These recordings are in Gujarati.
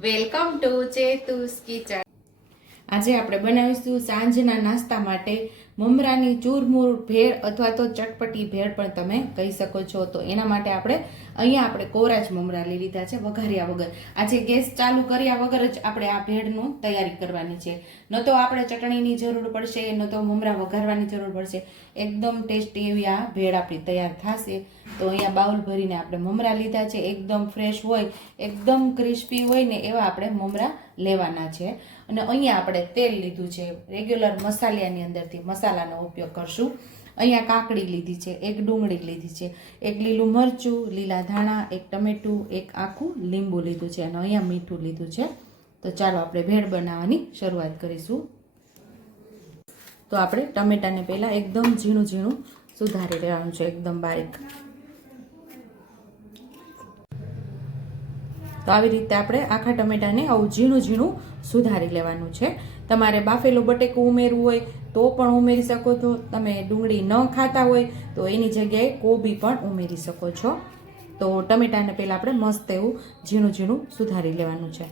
Welcome to ચેતુસ kitchen. આજે આપણે બનાવીશું સાંજના નાસ્તા માટે મમરાની ચૂરમૂર ભેળ અથવા તો ચટપટી ભેળ પણ તમે કહી શકો છો. તો એના માટે આપણે અહીંયા આપણે કોરા જ મમરા લઈ લીધા છે વઘાર્યા વગર. આજે ગેસ ચાલુ કર્યા વગર જ આપણે આ ભેળનું તૈયારી કરવાની છે. ન તો આપણે ચટણીની જરૂર પડશે, ન તો મમરા વઘારવાની જરૂર પડશે. એકદમ ટેસ્ટી એવી આ ભેળ આપણી તૈયાર થશે. તો અહીંયા બાઉલ ભરીને આપણે મમરા લીધા છે. એકદમ ફ્રેશ હોય, એકદમ ક્રિસ્પી હોય ને એવા આપણે મમરા લેવાના છે. અને અહીંયા આપણે તેલ લીધું છે. રેગ્યુલર મસાલિયાની અંદરથી મસાલાનો ઉપયોગ કરશું. અહીંયા કાકડી લીધી છે, એક ડુંગળી લીધી છે, એક લીલું મરચું, લીલા ધાણા, એક ટમેટું, એક આખું લીંબુ લીધું છે અને અહીંયા મીઠું લીધું છે. તો ચાલો આપણે ભેળ બનાવવાની શરૂઆત કરીશું. તો આપણે ટમેટાને પહેલાં એકદમ ઝીણું ઝીણું સુધારી લેવાનું છે, એકદમ બારીક. તો આવી રીતે આપણે આખા ટમેટાને આવું ઝીણું ઝીણું સુધારી લેવાનું છે. તમારે બાફેલું બટેકું ઉમેરવું હોય તો પણ ઉમેરી શકો છો. તમે ડુંગળી ન ખાતા હોય તો એની જગ્યાએ કોબી પણ ઉમેરી શકો છો. તો ટમેટાને પહેલાં આપણે મસ્ત એવું ઝીણું ઝીણું સુધારી લેવાનું છે.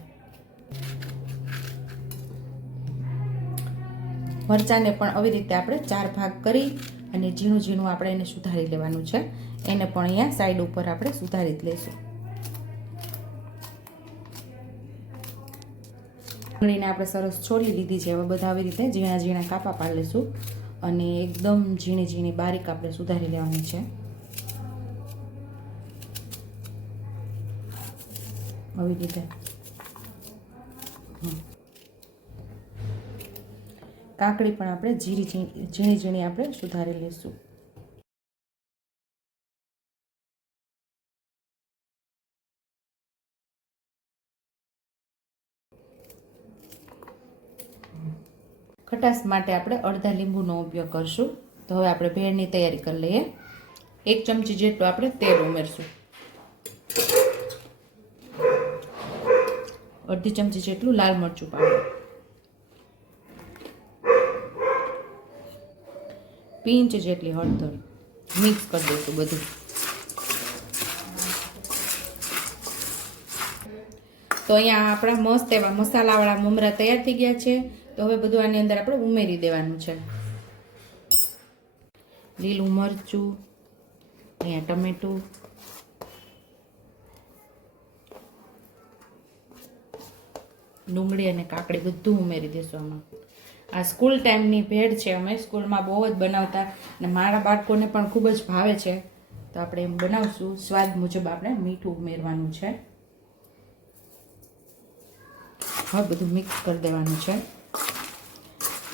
મરચાંને પણ આવી રીતે આપણે ચાર ભાગ કરી અને ઝીણું ઝીણું આપણે એને સુધારી લેવાનું છે. એને પણ અહીંયા સાઈડ ઉપર આપણે સુધારી જ લઈશું ડુંગળીને આપણે સરસ છોલી લીધી છે. હવે બધા આવી રીતે ઝીણા ઝીણા કાપા પાડી લઈશું અને એકદમ ઝીણી ઝીણી બારીક આપણે સુધારી લેવાની છે. આવી રીતે. કાકડી પણ આપણે ઝીણી ઝીણી ઝીણી આપણે સુધારી લઈશું. ખટાશ માટે આપણે અડધા લીંબુનો ઉપયોગ કરશું. તો હવે આપણે ભેળની તૈયારી કરી લઈએ. એક ચમચી જેટલું આપણે તેલ ઉમેરશું. અડધી ચમચી જેટલું લાલ મરચું પાવડર પિંચ જેટલી હળદર. મિક્સ કરી દઈશું બધું. તો અહીંયા આપણા મસ્ત એવા મસાલાવાળા મમરા તૈયાર થઈ ગયા છે. તો હવે બધું આની અંદર આપણે ઉમેરી દેવાનું છે. લીલું મરચું, અહીંયા ટમેટું, ડુંગળી અને કાકડી બધું ઉમેરી દઈશું આમાં. આ સ્કૂલ ટાઈમની ભેળ છે, અમે સ્કૂલમાં બહુ જ બનાવતા અને મારા બાળકોને પણ ખૂબ જ ભાવે છે. તો આપણે એમ બનાવશું. સ્વાદ મુજબ આપણે મીઠું ઉમેરવાનું છે. હવે બધું મિક્સ કરી દેવાનું છે.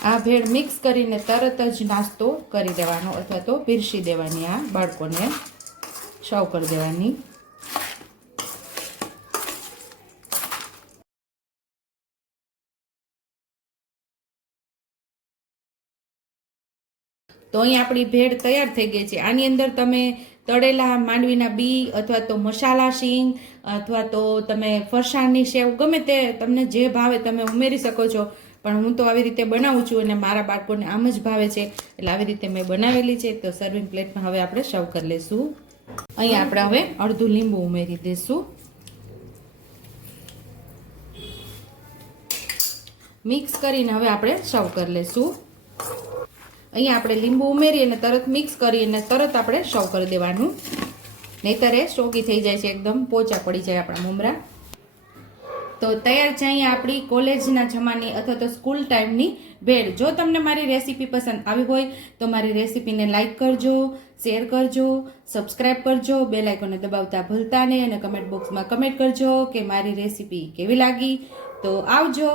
આ ભેળ મિક્સ કરીને તરત જ નાસ્તો કરી દેવાનો અથવા તો પીરસી દેવાની આ બાળકોને. સર્વ કરી દેવાની. તો અહીં આપણી ભેળ તૈયાર થઈ ગઈ છે. આની અંદર તમે તળેલા માંડવીના બી અથવા તો મસાલા શીંગ અથવા તો તમે ફરસાણની સેવ ગમે તે તમને જે ભાવે તમે ઉમેરી શકો છો પણ હું તો આવી રીતે બનાવું છું અને મારા બાળકોને આમ જ ભાવે છે. એટલે આવી રીતે મેં બનાવેલી છે. તો સર્વિંગ પ્લેટમાં હવે આપણે સર્વ કરી લઈશું અહીં આપણે હવે અડધું લીંબુ ઉમેરી દઈશું મિક્સ કરીને હવે આપણે સર્વ કરી લઈશું અહીંયા આપણે લીંબુ ઉમેરી અને તરત મિક્સ કરી અને તરત આપણે સર્વ કરી દેવાનું. નહીતર એ સોગી થઈ જાય છે એકદમ પોચા પડી જાય આપણા મમરા. તો તૈયાર છે અહીંયા આપણી કોલેજના જમાની અથવા તો સ્કૂલ ટાઈમની ભેળ. જો તમને મારી રેસીપી પસંદ આવી હોય તો મારી રેસીપીને લાઇક કરજો, શેર કરજો, સબસ્ક્રાઇબ કરજો બે લાઇકોને દબાવતા ભૂલતા નહીં અને કમેન્ટ બોક્સમાં કમેન્ટ કરજો કે મારી રેસીપી કેવી લાગી. તો આવજો.